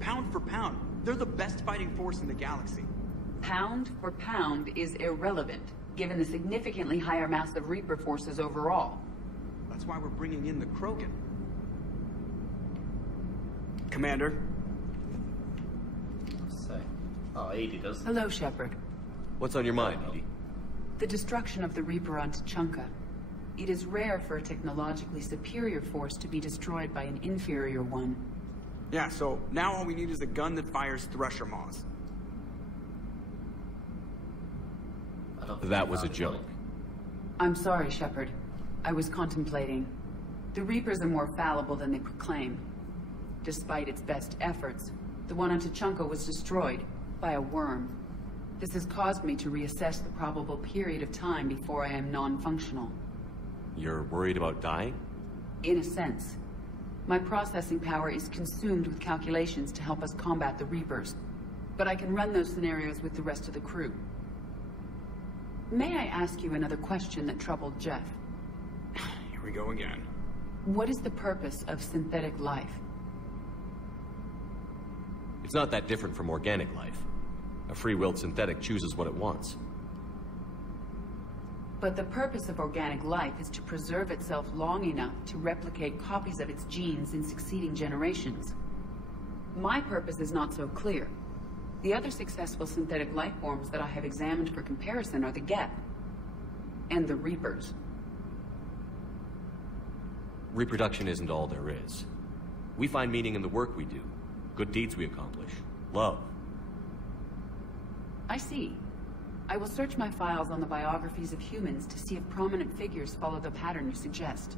Pound for pound, they're the best fighting force in the galaxy. Pound for pound is irrelevant, given the significantly higher mass of Reaper forces overall. That's why we're bringing in the Krogan. Commander? Oh, Edie does. Hello, Shepard. What's on your mind, Edie? The destruction of the Reaper on Tuchanka. It is rare for a technologically superior force to be destroyed by an inferior one. Yeah, so now all we need is a gun that fires Thresher Maws. That was a joke. I'm sorry, Shepard. I was contemplating. The Reapers are more fallible than they proclaim. Despite its best efforts, the one on Tuchanka was destroyed by a worm. This has caused me to reassess the probable period of time before I am non-functional. You're worried about dying? In a sense. My processing power is consumed with calculations to help us combat the Reapers, but I can run those scenarios with the rest of the crew. May I ask you another question that troubled Jeff? Here we go again. What is the purpose of synthetic life? It's not that different from organic life. A free-willed synthetic chooses what it wants. But the purpose of organic life is to preserve itself long enough to replicate copies of its genes in succeeding generations. My purpose is not so clear. The other successful synthetic life forms that I have examined for comparison are the Geth and the Reapers. Reproduction isn't all there is. We find meaning in the work we do, good deeds we accomplish, love. I see. I will search my files on the biographies of humans to see if prominent figures follow the pattern you suggest.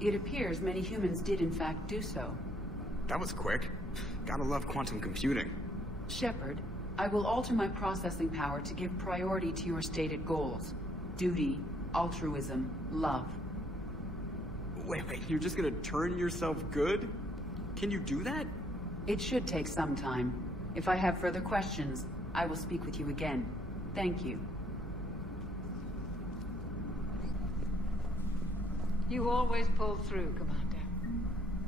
It appears many humans did in fact do so. That was quick. Gotta love quantum computing. Shepard, I will alter my processing power to give priority to your stated goals. Duty, altruism, love. Wait, you're just gonna turn yourself good? Can you do that? It should take some time. If I have further questions, I will speak with you again. Thank you. You always pull through, Commander.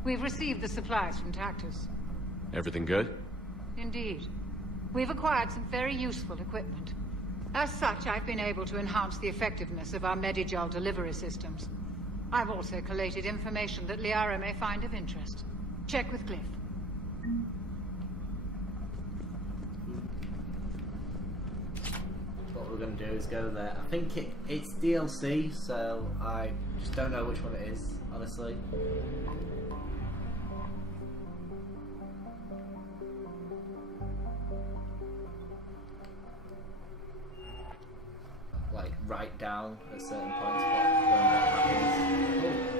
We've received the supplies from Tactus. Everything good? Indeed. We've acquired some very useful equipment. As such, I've been able to enhance the effectiveness of our Medigel delivery systems. I've also collated information that Liara may find of interest. Check with Cliff. What we're going to do is go there. I think it's DLC, so I just don't know which one it is, honestly. Like, write down at certain points when that happens. Ooh.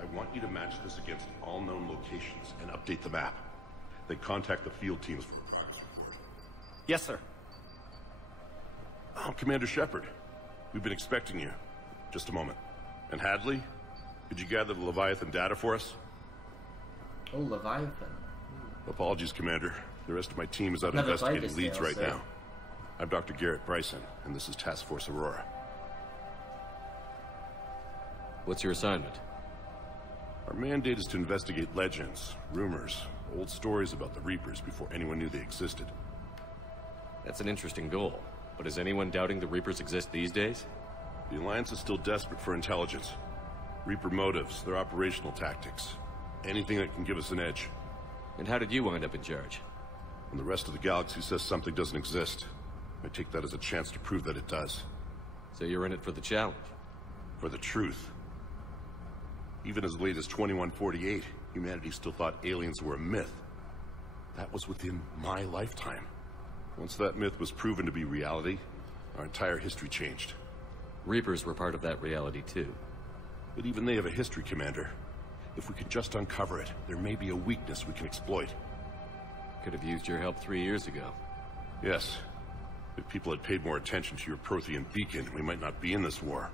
I want you to match this against all known locations and update the map. Then contact the field teams for a progress report. Yes, sir. Oh, Commander Shepard. We've been expecting you. Just a moment. And Hadley? Could you gather the Leviathan data for us? Oh, Leviathan. Apologies, Commander. The rest of my team is out Never investigating played leads this right DLC. now. I'm Dr. Garrett Bryson, and this is Task Force Aurora. What's your assignment? Our mandate is to investigate legends, rumors, old stories about the Reapers before anyone knew they existed. That's an interesting goal. But is anyone doubting the Reapers exist these days? The Alliance is still desperate for intelligence. Reaper motives, their operational tactics. Anything that can give us an edge. And how did you wind up in charge? When the rest of the galaxy says something doesn't exist, I take that as a chance to prove that it does. So you're in it for the challenge? For the truth. Even as late as 2148, humanity still thought aliens were a myth. That was within my lifetime. Once that myth was proven to be reality, our entire history changed. Reapers were part of that reality too. But even they have a history, Commander. If we could just uncover it, there may be a weakness we can exploit. Could have used your help 3 years ago. Yes. If people had paid more attention to your Prothean beacon, we might not be in this war.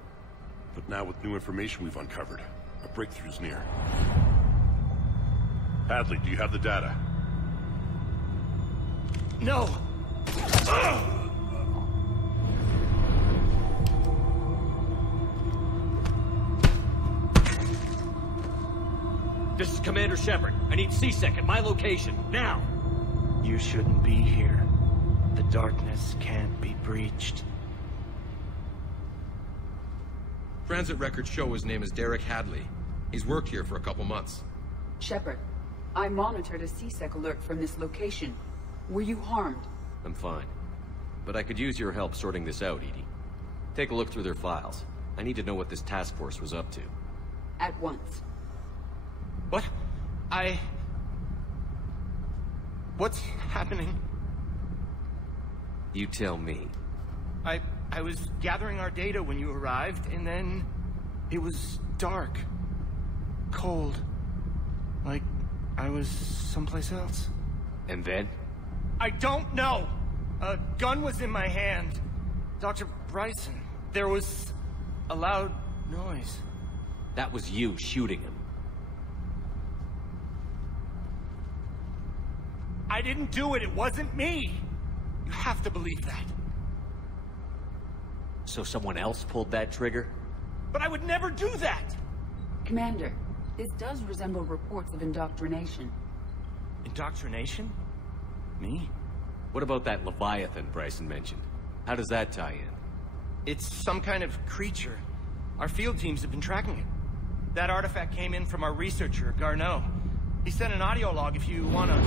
But now with new information we've uncovered, a breakthrough's near. Hadley, do you have the data? No! This is Commander Shepard. I need C-Sec at my location, now! You shouldn't be here. The darkness can't be breached. Transit records show his name is Derek Hadley. He's worked here for a couple months. Shepard, I monitored a C-Sec alert from this location. Were you harmed? I'm fine. But I could use your help sorting this out, Edie. Take a look through their files. I need to know what this task force was up to. At once. What? What's happening? You tell me. I was gathering our data when you arrived, and then it was dark. Cold. Like I was someplace else. And then? I don't know! A gun was in my hand. Dr. Bryson, there was a loud noise. That was you shooting him. I didn't do it, it wasn't me! You have to believe that. So someone else pulled that trigger? But I would never do that! Commander, this does resemble reports of indoctrination. Indoctrination? Me? What about that Leviathan Bryson mentioned? How does that tie in? It's some kind of creature. Our field teams have been tracking it. That artifact came in from our researcher, Garneau. He sent an audio log if you wanna...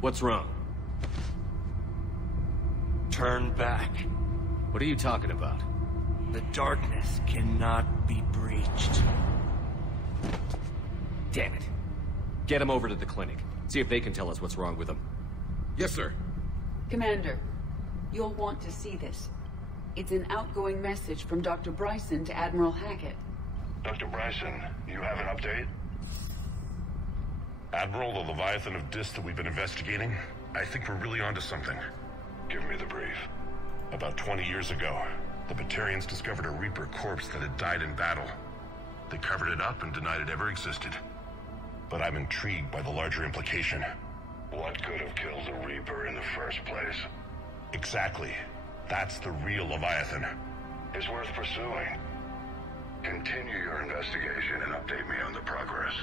What's wrong? Turn back. What are you talking about? The darkness cannot be breached. Damn it. Get him over to the clinic. See if they can tell us what's wrong with him. Yes, sir. Commander, you'll want to see this. It's an outgoing message from Dr. Bryson to Admiral Hackett. Dr. Bryson, you have an update? Admiral, the Leviathan of Dis that we've been investigating, I think we're really onto something. Give me the brief. About 20 years ago, the Batarians discovered a Reaper corpse that had died in battle. They covered it up and denied it ever existed. But I'm intrigued by the larger implication. What could have killed the Reaper in the first place? Exactly. That's the real Leviathan. It's worth pursuing. Continue your investigation and update me on the progress.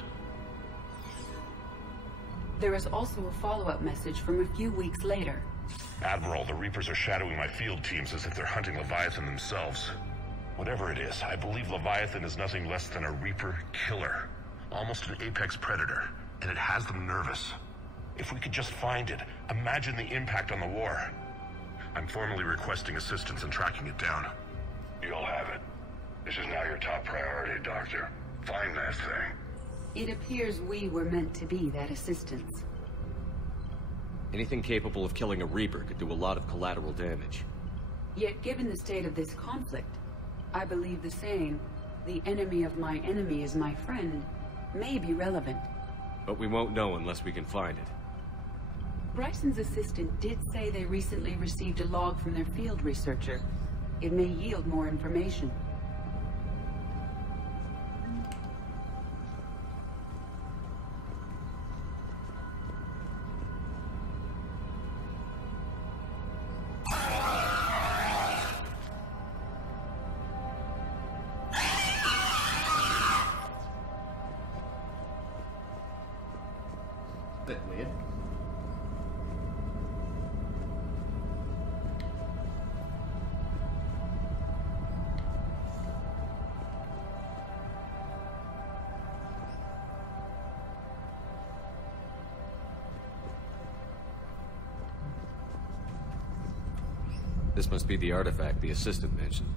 There is also a follow-up message from a few weeks later. Admiral, the Reapers are shadowing my field teams as if they're hunting Leviathan themselves. Whatever it is, I believe Leviathan is nothing less than a Reaper killer. Almost an apex predator, and it has them nervous. If we could just find it, imagine the impact on the war. I'm formally requesting assistance in tracking it down. You'll have it. This is now your top priority, Doctor. Find that thing. It appears we were meant to be that assistance. Anything capable of killing a Reaper could do a lot of collateral damage. Yet given the state of this conflict, I believe the saying, "The enemy of my enemy is my friend," may be relevant. But we won't know unless we can find it. Bryson's assistant did say they recently received a log from their field researcher. It may yield more information. Bit weird. This must be the artifact the assistant mentioned.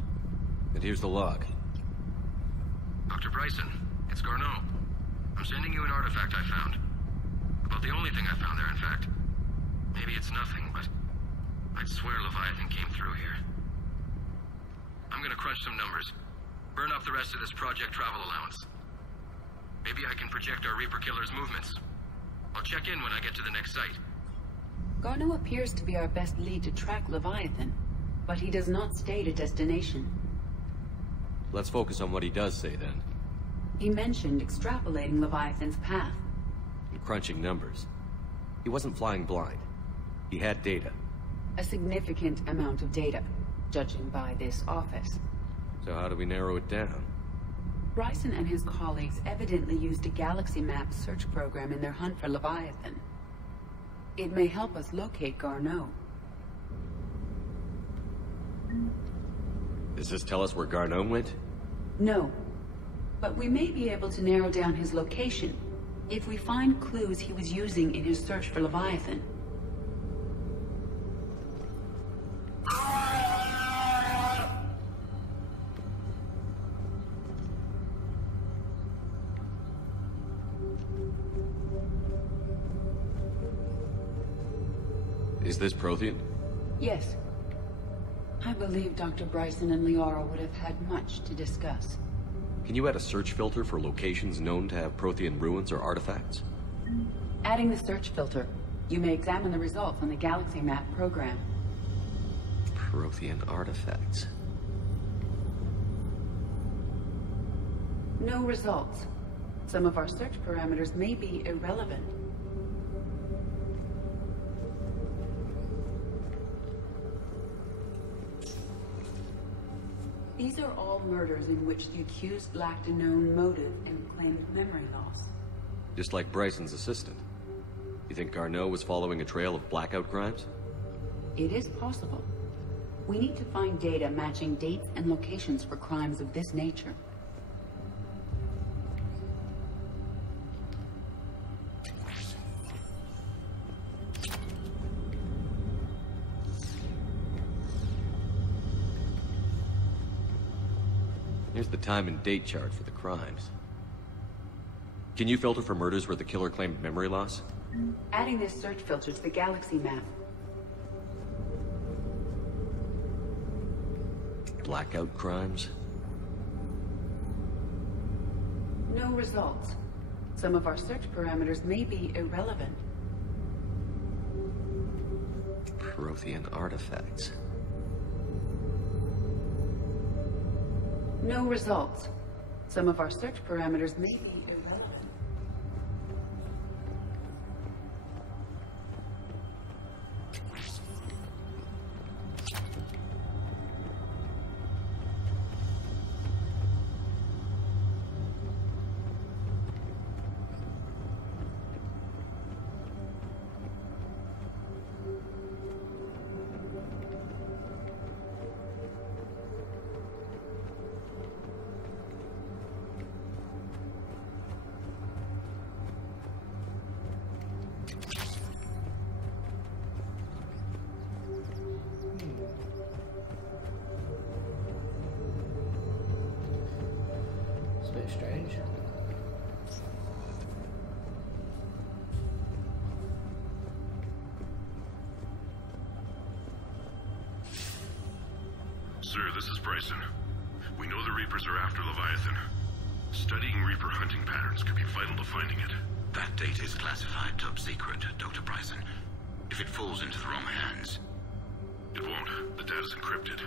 And here's the log. Dr. Bryson, it's Garneau. I'm sending you an artifact I found. About the only thing I found there, in fact. Maybe it's nothing, but I'd swear Leviathan came through here. I'm gonna crunch some numbers. Burn up the rest of this project travel allowance. Maybe I can project our Reaper killer's movements. I'll check in when I get to the next site. Garneau appears to be our best lead to track Leviathan, but he does not state a destination. Let's focus on what he does say, then. He mentioned extrapolating Leviathan's path. And crunching numbers. He wasn't flying blind. He had data. A significant amount of data, judging by this office. So how do we narrow it down? Bryson and his colleagues evidently used a galaxy map search program in their hunt for Leviathan. It may help us locate Garneau. Does this tell us where Garneau went? No. But we may be able to narrow down his location if we find clues he was using in his search for Leviathan. Is this Prothean? Yes. I believe Dr. Bryson and Liara would have had much to discuss. Can you add a search filter for locations known to have Prothean ruins or artifacts? Adding the search filter, you may examine the results on the Galaxy Map program. Prothean artifacts. No results. Some of our search parameters may be irrelevant. These are all murders in which the accused lacked a known motive and claimed memory loss. Just like Bryson's assistant. You think Garneau was following a trail of blackout crimes? It is possible. We need to find data matching dates and locations for crimes of this nature. Here's the time and date chart for the crimes. Can you filter for murders where the killer claimed memory loss? Adding this search filter to the Galaxy Map. Blackout crimes? No results. Some of our search parameters may be irrelevant. Prothean artifacts. No results. Some of our search parameters may be irrelevant. It's a bit strange. Sir, this is Bryson. We know the Reapers are after Leviathan. Studying Reaper hunting patterns could be vital to finding it. That data is classified top secret, Dr. Bryson. If it falls into the wrong hands... It won't. The data's encrypted.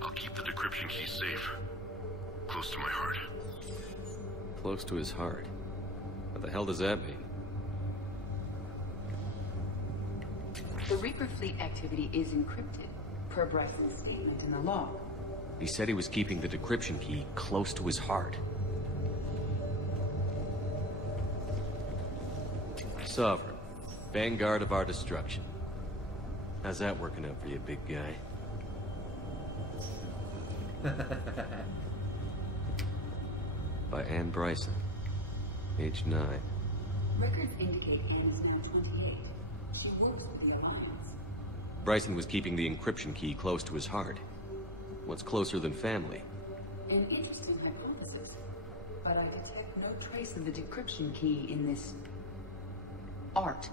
I'll keep the decryption key safe. Close to my heart. Close to his heart. What the hell does that mean? The Reaper fleet activity is encrypted, per Bryson's statement in the log. He said he was keeping the decryption key close to his heart. Sovereign. Vanguard of our destruction. How's that working out for you, big guy? By Anne Bryson. Age 9. Records indicate Anne is now 28. She works with the Alliance. Bryson was keeping the encryption key close to his heart. What's closer than family? An interesting hypothesis, but I detect no trace of the decryption key in this... art.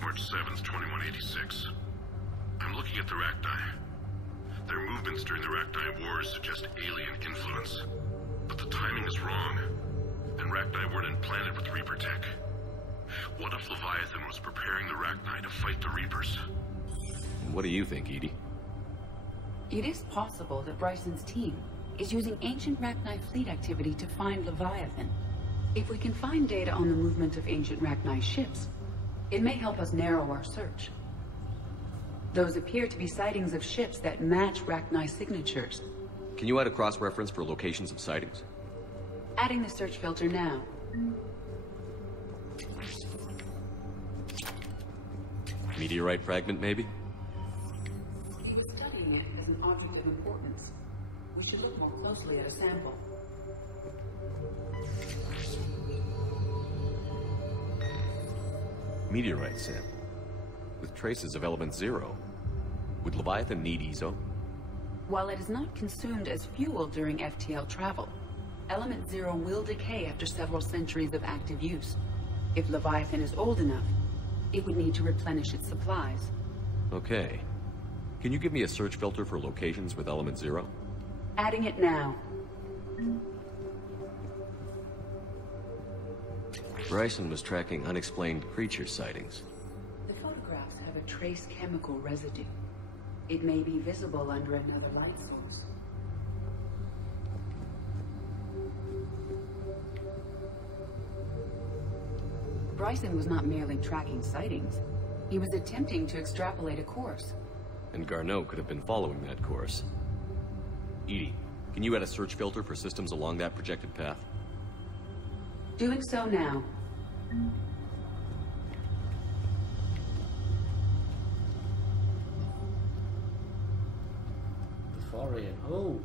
March 7th, 2186. I'm looking at the Rachni. Their movements during the Rachni Wars suggest alien influence. But the timing is wrong. And Rachni weren't implanted with Reaper tech. What if Leviathan was preparing the Rachni to fight the Reapers? What do you think, Edie? It is possible that Bryson's team is using ancient Rachni fleet activity to find Leviathan. If we can find data on the movement of ancient Rachni ships, it may help us narrow our search. Those appear to be sightings of ships that match Rachni signatures. Can you add a cross-reference for locations of sightings? Adding the search filter now. Meteorite fragment, maybe? He was studying it as an object of importance. We should look more closely at a sample. Meteorite sample. With traces of element 0. Would Leviathan need ESO? While it is not consumed as fuel during FTL travel, element 0 will decay after several centuries of active use. If Leviathan is old enough, it would need to replenish its supplies. Okay. Can you give me a search filter for locations with element 0? Adding it now. Bryson was tracking unexplained creature sightings. The photographs have a trace chemical residue. It may be visible under another light source. Bryson was not merely tracking sightings. He was attempting to extrapolate a course. And Garneau could have been following that course. Edie, can you add a search filter for systems along that projected path? Doing so now. Thorian. Oh.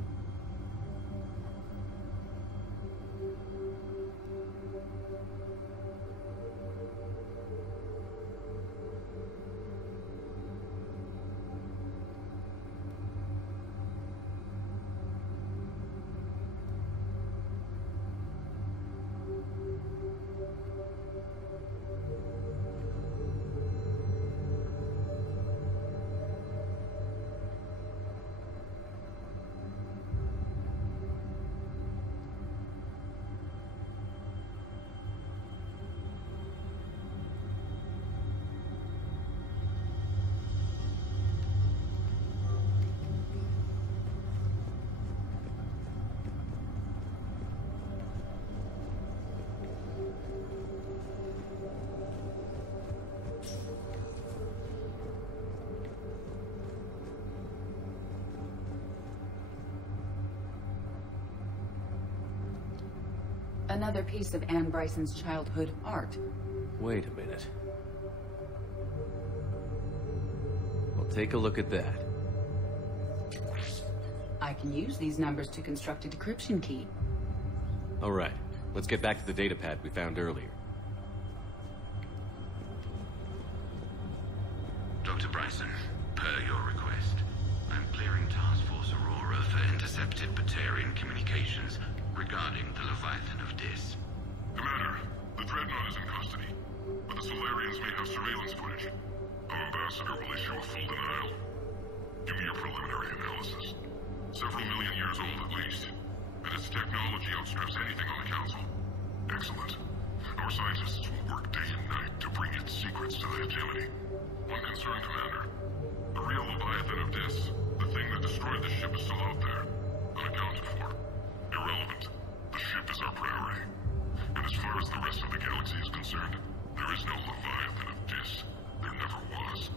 Another piece of Anne Bryson's childhood art. Wait a minute. Well, take a look at that. I can use these numbers to construct a decryption key. All right, let's get back to the data pad we found earlier. Dr. Bryson, per your request, I'm clearing Task Force Aurora for intercepted Batarian communications regarding the Leviathan of Dis. Commander, the Dreadnought is in custody, but the Solarians may have surveillance footage. Our ambassador will issue a full denial. Give me your preliminary analysis. Several million years old at least, and its technology outstrips anything on the Council. Excellent. Our scientists will work day and night to bring its secrets to the hegemony. One concern, Commander. The real Leviathan of Dis, the thing that destroyed the ship, is still out there, unaccounted for. Irrelevant. The ship is our priority. And as far as the rest of the galaxy is concerned, there is no Leviathan of Dis. There never was.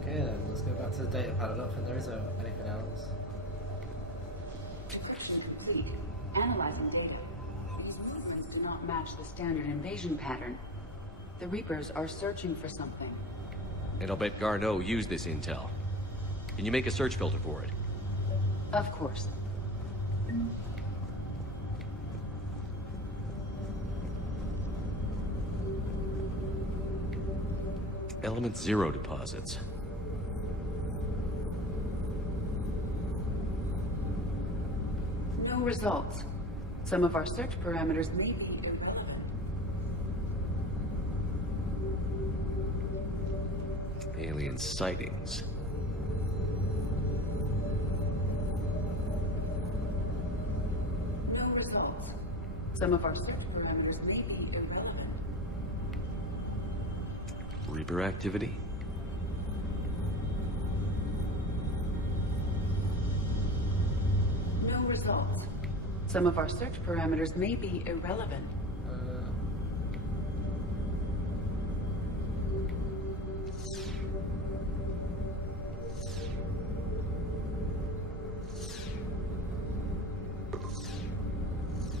Okay then, let's go back to the data pad. I don't think there is anything else. Complete. Analyzing data. These movements do not match the standard invasion pattern. The Reapers are searching for something. And I'll bet Garneau used this intel. Can you make a search filter for it? Of course. Element 0 deposits. No results. Some of our search parameters may be irrelevant. Alien sightings. No results. Some of our search parameters may be irrelevant. Reaper activity? No results. Some of our search parameters may be irrelevant.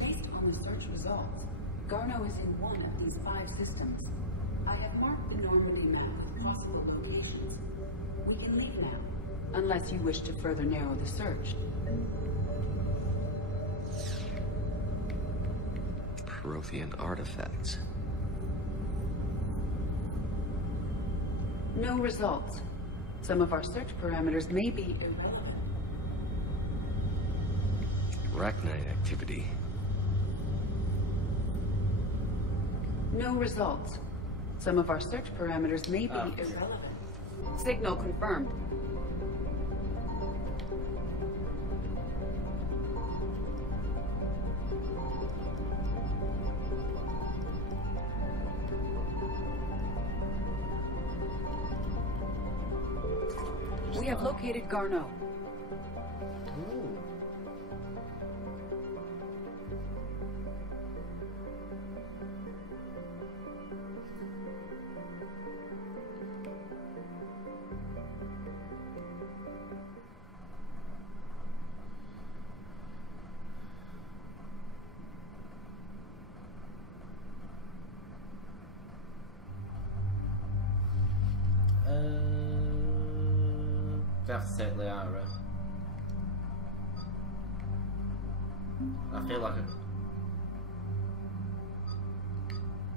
Based on the search results, Garno is in one of these 5 systems. I have marked the Normandy map with possible locations. We can leave now, unless you wish to further narrow the search. Prothean artifacts. No results. Some of our search parameters may be irrelevant. Arachnite activity. No results. Some of our search parameters may be irrelevant. Signal confirmed. We have located Garneau. I have to take Liara. I feel like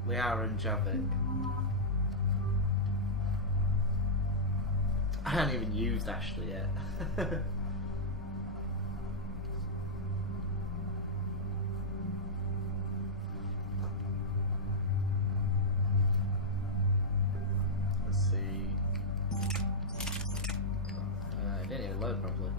Liara and Javik. I haven't even used Ashley yet. Let's see. I didn't even load properly.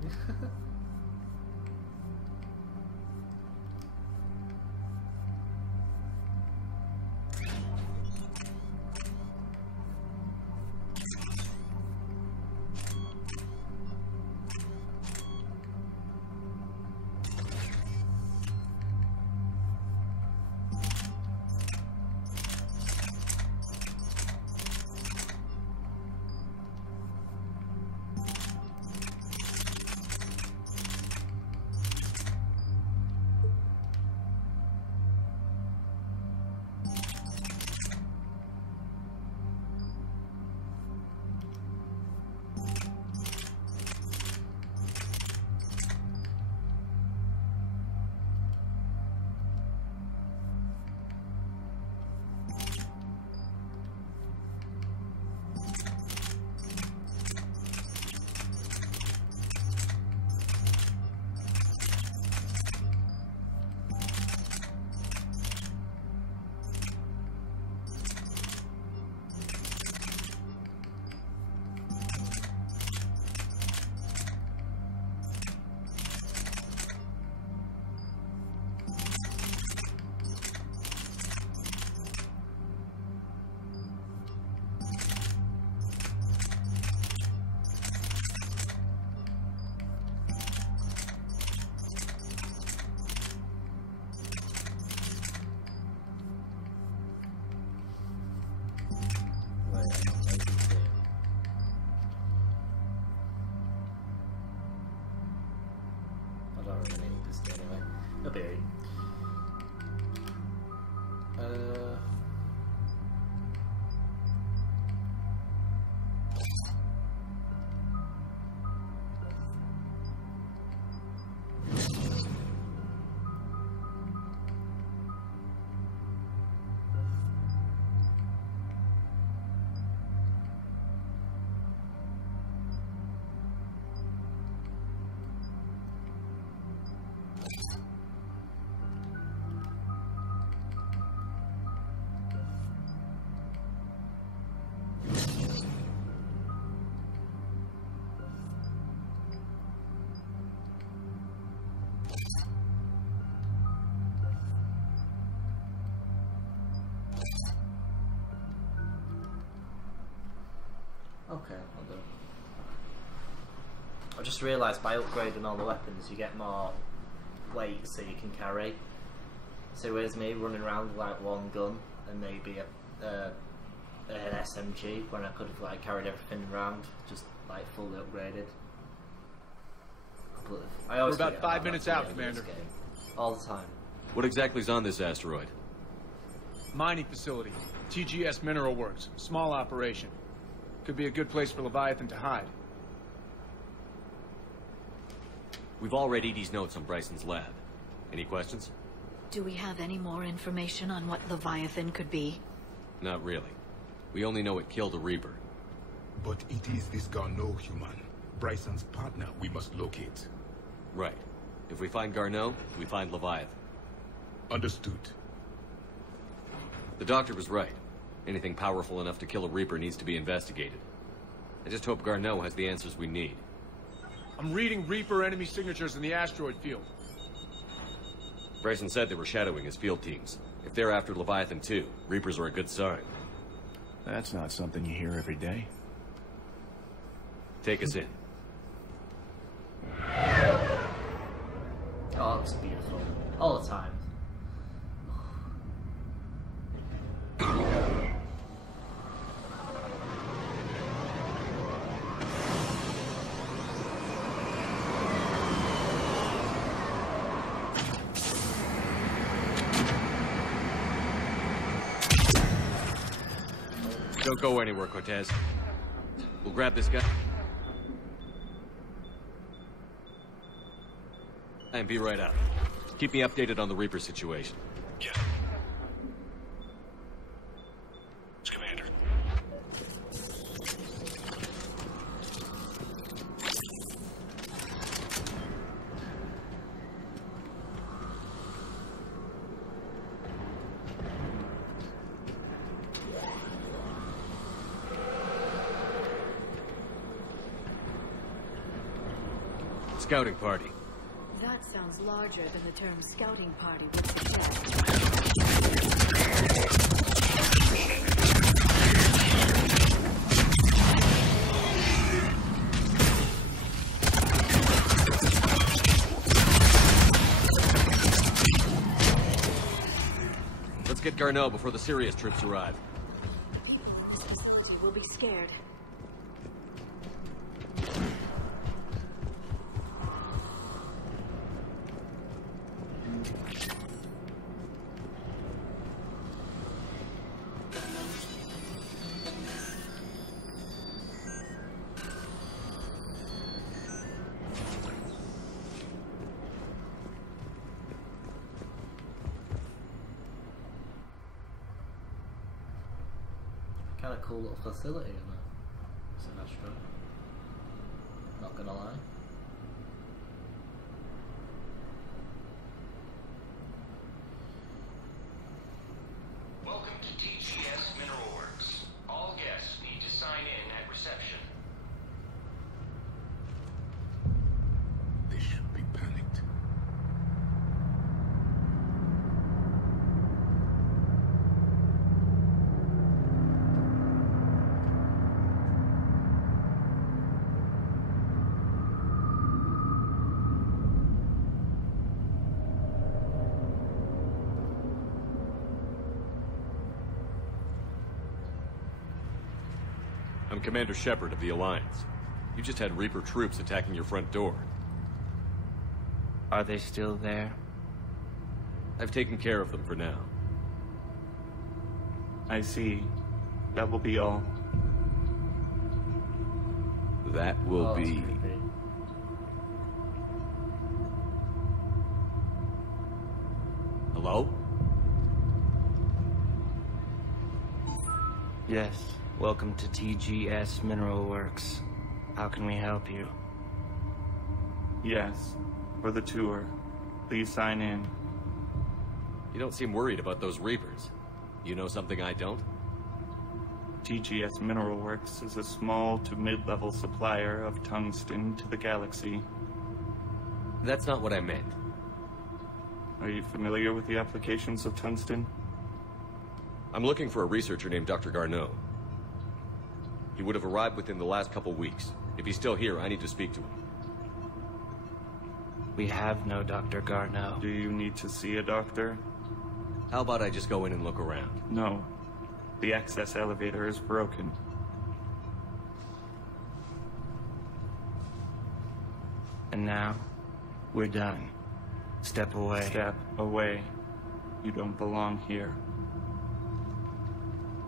I don't really need this anyway. Okay. Okay, I'll do it. I just realised by upgrading all the weapons you get more weight so you can carry. So where's me running around with like one gun and maybe an SMG when I could have like carried everything around, just like fully upgraded. We're about 5 minutes out, Commander. All the time. What exactly is on this asteroid? Mining facility. TGS Mineral Works. Small operation. Could be a good place for Leviathan to hide. We've all read Edie's notes on Bryson's lab. Any questions? Do we have any more information on what Leviathan could be? Not really. We only know it killed a Reaper. But it is this Garneau human, Bryson's partner, we must locate. Right. If we find Garneau, we find Leviathan. Understood. The doctor was right. Anything powerful enough to kill a Reaper needs to be investigated. I just hope Garneau has the answers we need. I'm reading Reaper enemy signatures in the asteroid field. Bryson said they were shadowing his field teams. If they're after Leviathan too, Reapers are a good sign. That's not something you hear every day. Take us in. Oh, it's beautiful. All the time. Don't go anywhere, Cortez. We'll grab this guy and be right out. Keep me updated on the Reaper situation. Yeah. Commander. Scouting party. That sounds larger than the term scouting party would suggest. Let's get Garneau before the serious troops arrive. This facility will be scared. Kind of cool little facility in there. It's an astro. Not gonna lie. Welcome to TGS Mineral Works. All guests need to sign in at reception. They should be panicked. I'm Commander Shepard of the Alliance. You just had Reaper troops attacking your front door. Are they still there? I've taken care of them for now. I see. That will be all. That will that's be... creepy. Hello? Yes. Welcome to TGS Mineral Works. How can we help you? Yes. For the tour. Please sign in. You don't seem worried about those Reapers. You know something I don't? TGS Mineral Works is a small to mid-level supplier of tungsten to the galaxy. That's not what I meant. Are you familiar with the applications of tungsten? I'm looking for a researcher named Dr. Garneau. He would have arrived within the last couple weeks. If he's still here, I need to speak to him. We have no Dr. Garneau. Do you need to see a doctor? How about I just go in and look around? No. The access elevator is broken. And now, we're done. Step away. Step away. You don't belong here.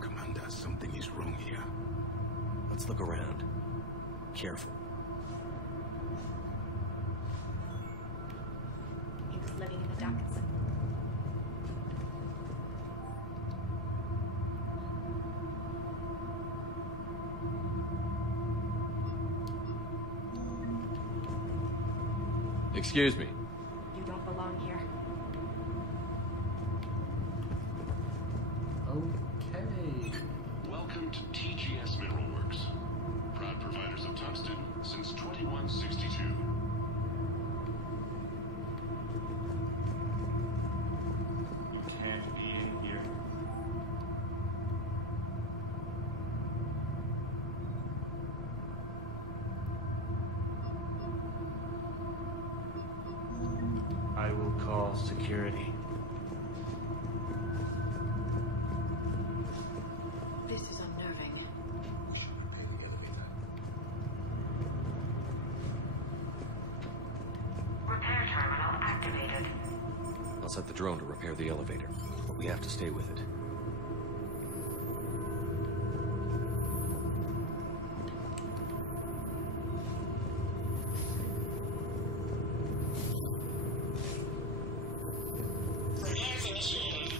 Commander, something is wrong here. Let's look around. Careful. He was living in the ducts. Excuse me. You don't belong here. Okay. Welcome to TGS Mineral Works. Proud providers of tungsten since 2162. You can't be in here. I will call security. This is unnerving. Repair terminal activated. I'll set the drone to repair the elevator, but we have to stay with it. Repairs initiated.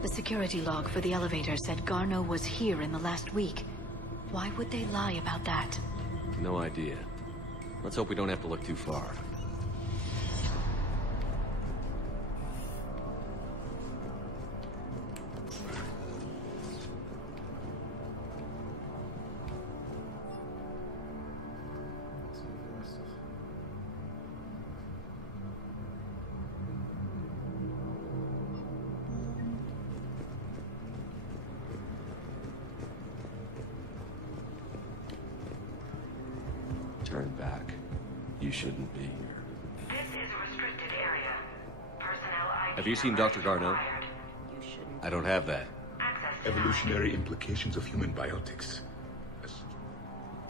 The security log for the elevator said Garneau was here in the last week. Why would they lie about that? No idea. Let's hope we don't have to look too far. Turn back. You shouldn't be here. This is a restricted area. Personnel ID. Have you seen Dr. Garneau? You shouldn't. I don't have that. Access denied. Evolutionary implications of human biotics.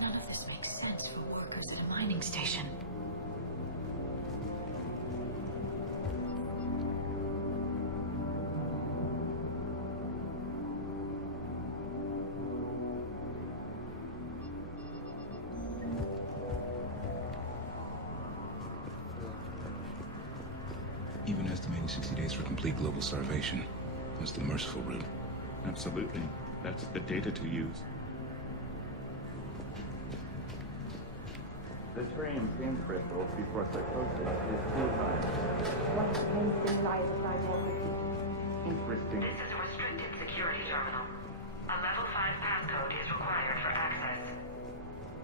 None of this makes sense for workers at a mining station. Even estimating 60 days for complete global starvation. That's the merciful route. Absolutely. That's the data to use. The Trium in crystals before psychosis is too high. What can stimuli the cyborg? Interesting. This is a restricted security terminal. A level 5 passcode is required for access.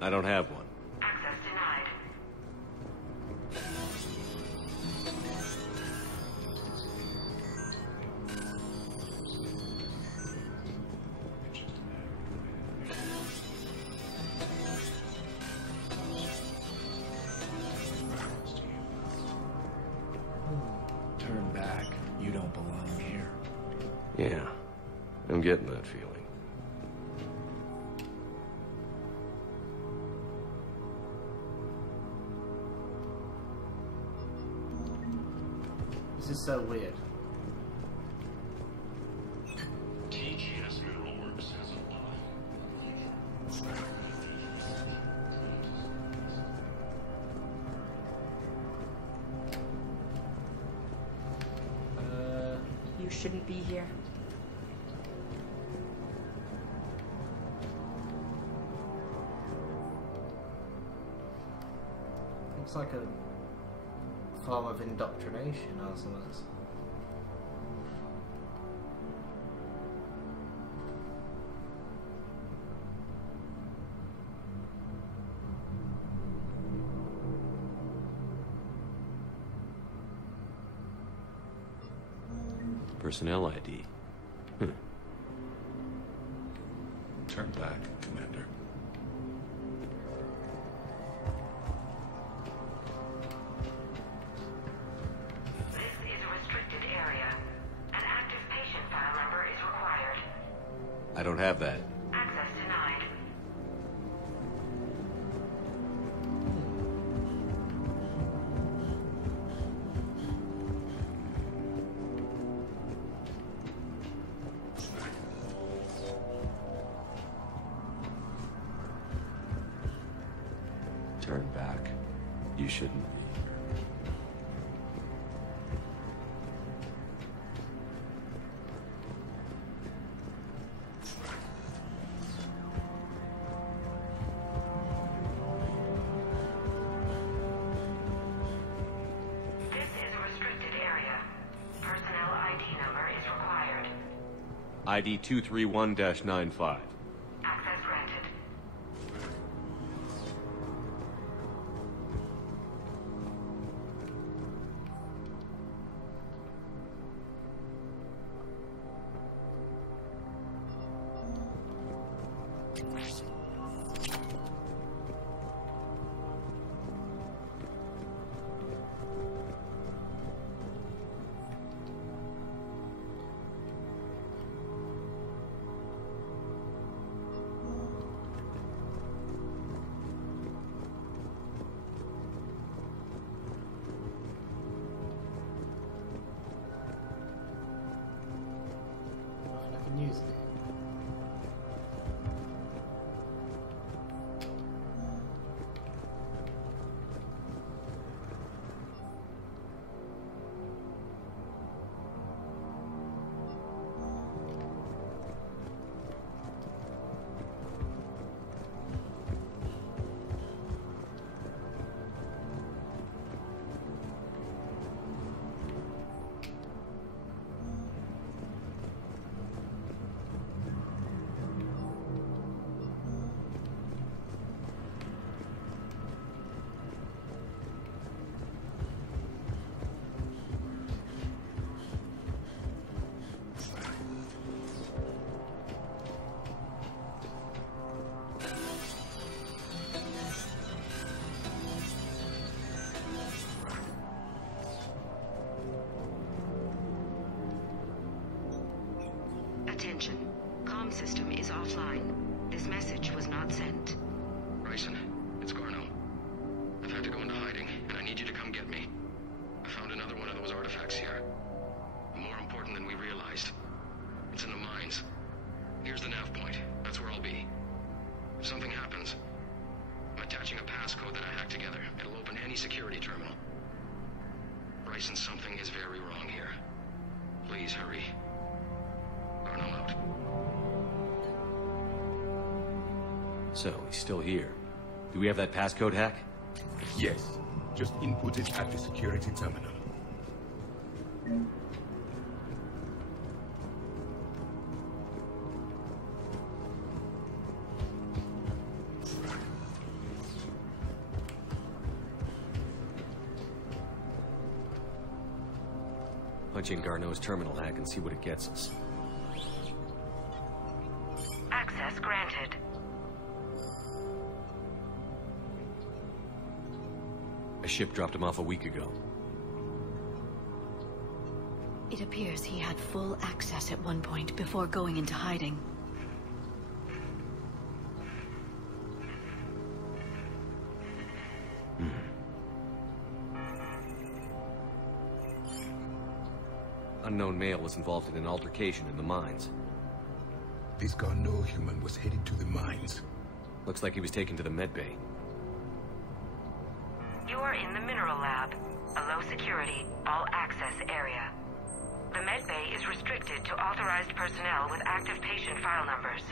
I don't have one. Access denied. Turn back. You don't belong here. Yeah, I'm getting that feeling. This is so weird. TGS Mineral Works has a lot. You shouldn't be here. Looks like a form of indoctrination or something. Personnel ID. Turn back, Commander. This is a restricted area. An active patient file number is required. I don't have that. Access denied. Turn back. You shouldn't be. This is a restricted area. Personnel ID number is required. ID 231-95. Access granted. Music. Attention. Comm system is offline. This message was not sent. Bryson, it's Garno. I've had to go into hiding, and I need you to come get me. I found another one of those artifacts here. More important than we realized. It's in the mines. Here's the nav point. That's where I'll be. If something happens, I'm attaching a passcode that I hacked together. It'll open any security terminal. Bryson, something is very wrong here. Please hurry. Garno out. So, he's still here. Do we have that passcode hack? Yes. Just input it at the security terminal. Punch in Garneau's terminal hack and see what it gets us. Access granted. A ship dropped him off a week ago. It appears he had full access at one point before going into hiding. Unknown male was involved in an altercation in the mines. This Garneau human was headed to the mines. Looks like he was taken to the medbay. You are in the mineral lab, a low security, all access area. The medbay is restricted to authorized personnel with active patient file numbers.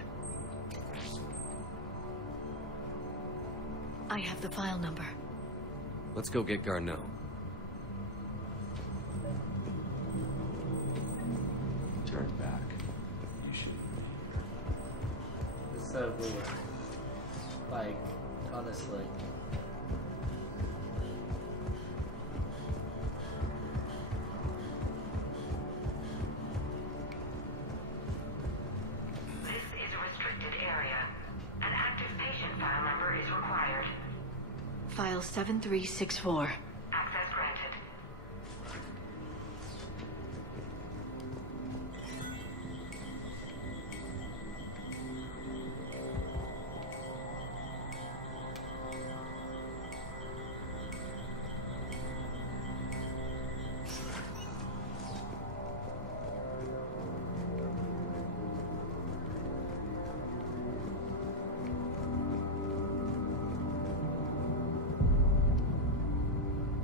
I have the file number. Let's go get Garneau. Turn back. You should be here. It's so weird. Like, honestly. File 7364. Access granted.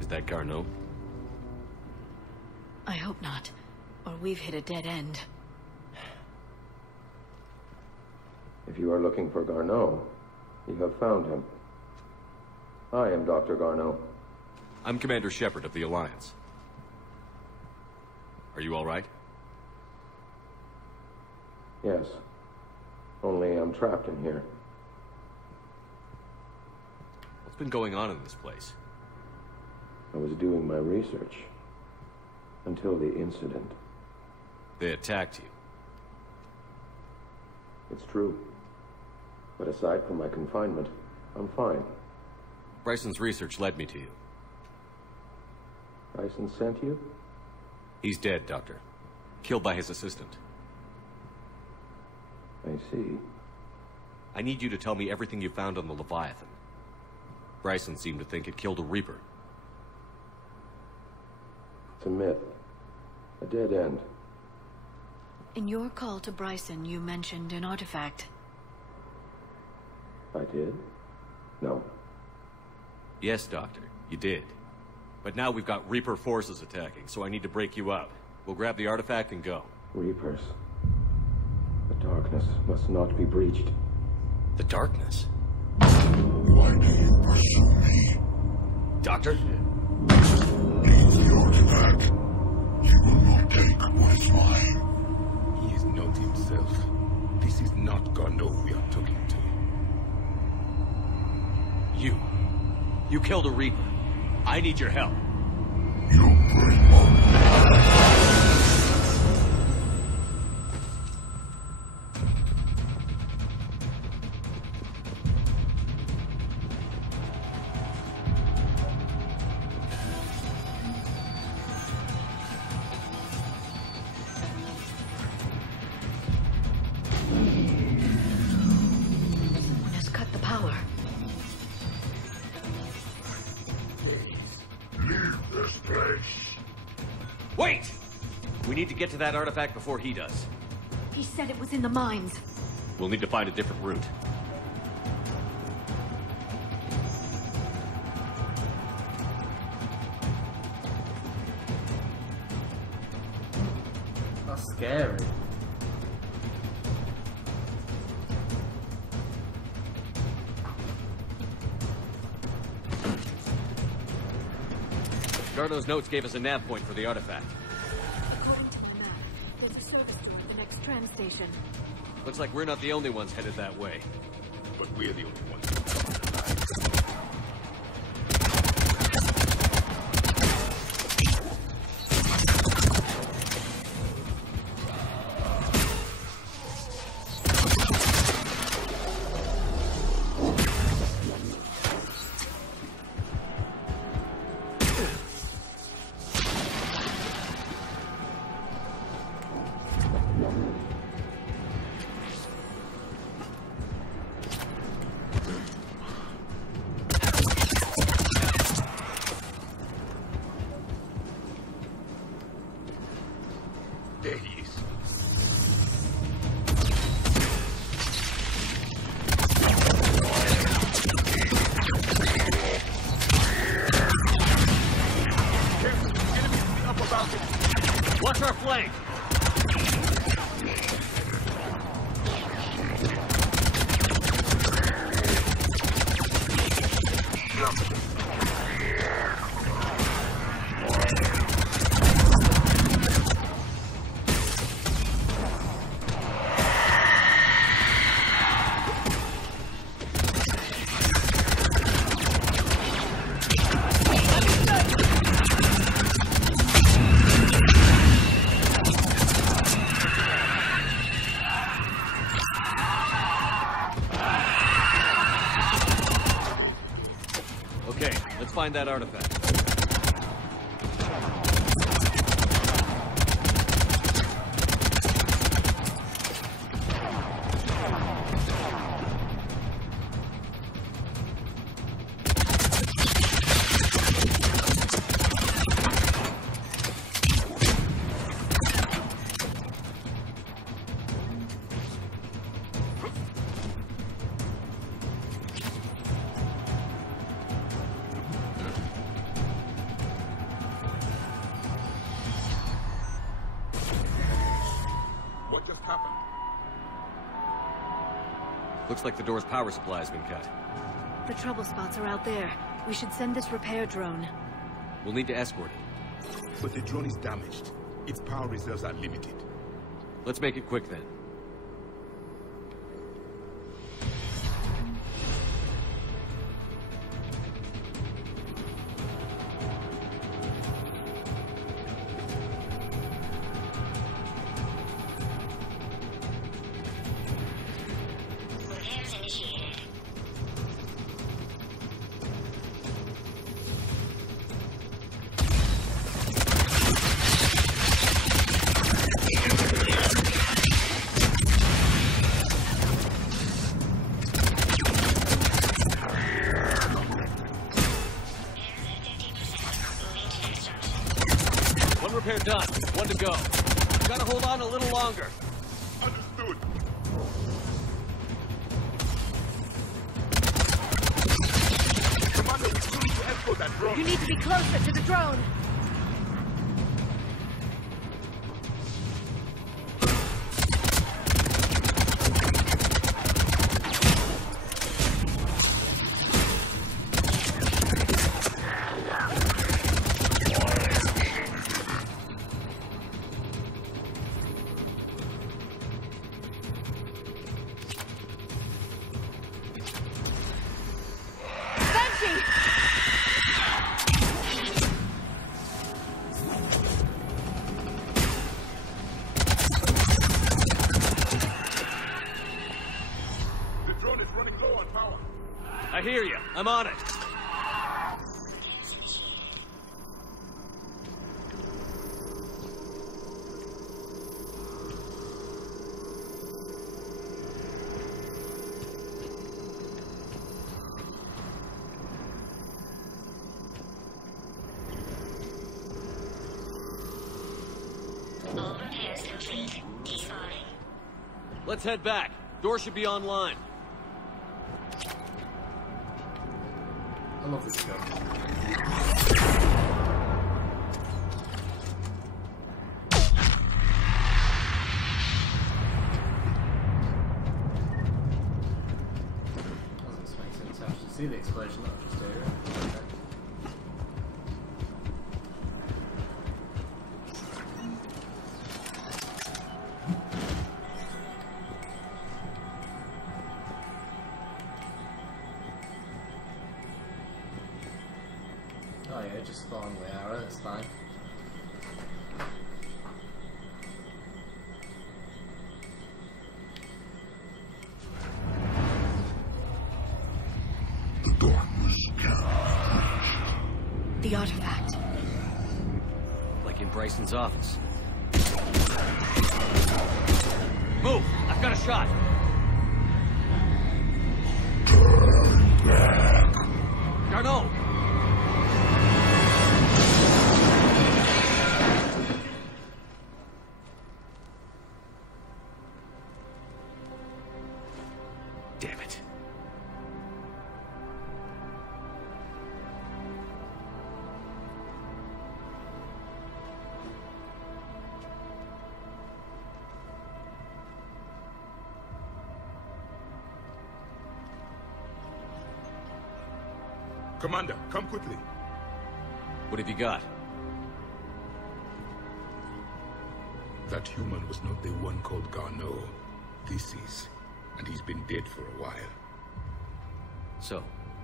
Is that Garneau? I hope not, or we've hit a dead end. If you are looking for Garneau, you have found him. I am Dr. Garneau. I'm Commander Shepard of the Alliance. Are you all right? Yes. Only I'm trapped in here. What's been going on in this place? I was doing my research. Until the incident. They attacked you. It's true. But aside from my confinement, I'm fine. Bryson's research led me to you. Bryson sent you? He's dead, Doctor. Killed by his assistant. I see. I need you to tell me everything you found on the Leviathan. Bryson seemed to think it killed a Reaper. It's a myth. A dead end. In your call to Bryson, you mentioned an artifact. I did? No. Yes, Doctor, you did. But now we've got Reaper forces attacking, so I need to break you up. We'll grab the artifact and go. Reapers. The darkness must not be breached. The darkness? Why do you pursue me? Doctor? Leave the artifact. You will not take what is mine. He is not himself. This is not Garneau we are talking to. You killed a Reaper. I need your help. You'll bring up. Has cut the power. Leave this place. Wait! We need to get to that artifact before he does. He said it was in the mines. We'll need to find a different route. That's scary. Garneau's notes gave us a nav point for the artifact. According to the map, there's a service door at the next tram station. Looks like we're not the only ones headed that way. But we're the only ones. There he is. Careful, the enemy will be up about it. Watch our flank! find that artifact. What just happened? Looks like the door's power supply has been cut. The trouble spots are out there. We should send this repair drone. We'll need to escort it. But the drone is damaged. Its power reserves are limited. Let's make it quick then. Repair done. One to go. Gotta hold on a little longer. Understood. Commander, we still need to escort that drone. You need to be closer to the drone. I hear you. I'm on it. All repairs complete. Despawning. Let's head back. Door should be online. I love this gun. I wasn't expecting to actually see the explosion that was just here. Oh yeah, just spawn the arrow, that's fine. The darkness can't reach. The artifact. Like in Bryson's office. Move! I've got a shot! Turn back. Garneau! Damn it. Commander, come quickly. What have you got? That human was not the one called Garneau. This is. And he's been dead for a while. So,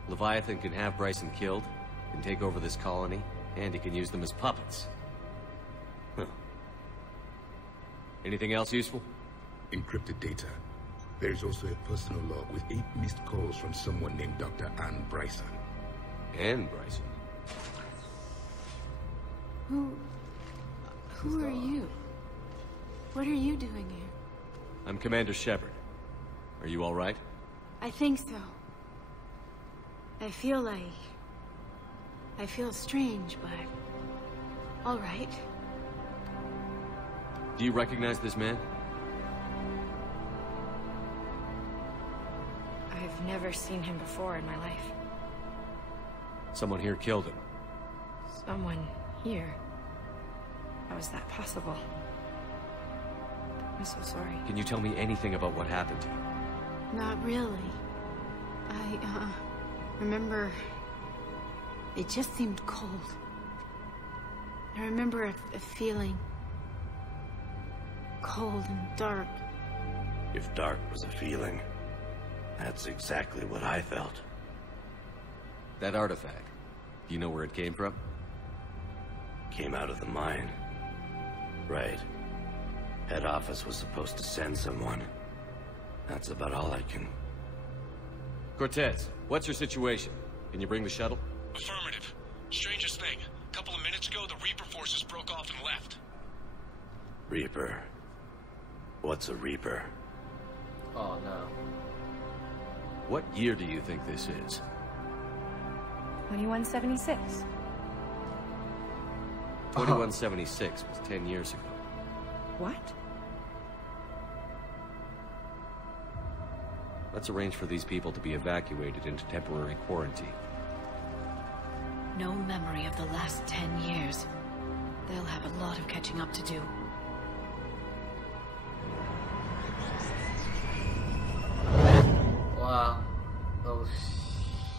Leviathan can have Bryson killed, can take over this colony, and he can use them as puppets. Huh. Anything else useful? Encrypted data. There is also a personal log with 8 missed calls from someone named Dr. Ann Bryson. Ann Bryson? Who are you? What are you doing here? I'm Commander Shepard. Are you all right? I think so. I feel strange, but... all right. Do you recognize this man? I've never seen him before in my life. Someone here killed him. Someone here? How is that possible? I'm so sorry. Can you tell me anything about what happened to you? Not really. I remember... it just seemed cold. I remember a feeling... cold and dark. If dark was a feeling, that's exactly what I felt. That artifact, do you know where it came from? Came out of the mine. Right. Head office was supposed to send someone. That's about all I can... Cortez, what's your situation? Can you bring the shuttle? Affirmative. Strangest thing. A couple of minutes ago, the Reaper forces broke off and left. Reaper? What's a Reaper? Oh no. What year do you think this is? 2176. 2176 was 10 years ago. What? Let's arrange for these people to be evacuated into temporary quarantine. No memory of the last 10 years. They'll have a lot of catching up to do. Wow. Oh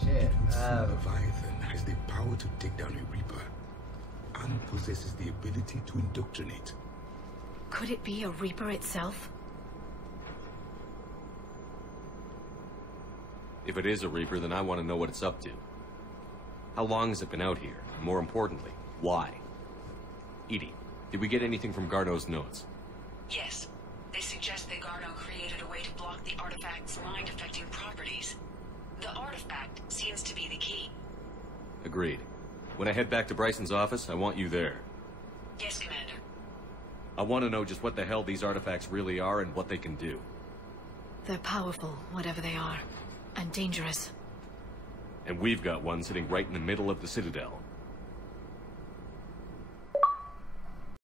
shit. Leviathan has the power to take down a Reaper, and possesses the ability to indoctrinate. Could it be a Reaper itself? If it is a Reaper, then I want to know what it's up to. How long has it been out here? And more importantly, why? Edie, did we get anything from Garneau's notes? Yes. They suggest that Garneau created a way to block the artifact's mind-affecting properties. The artifact seems to be the key. Agreed. When I head back to Bryson's office, I want you there. Yes, Commander. I want to know just what the hell these artifacts really are and what they can do. They're powerful, whatever they are. And dangerous. And we've got one sitting right in the middle of the Citadel.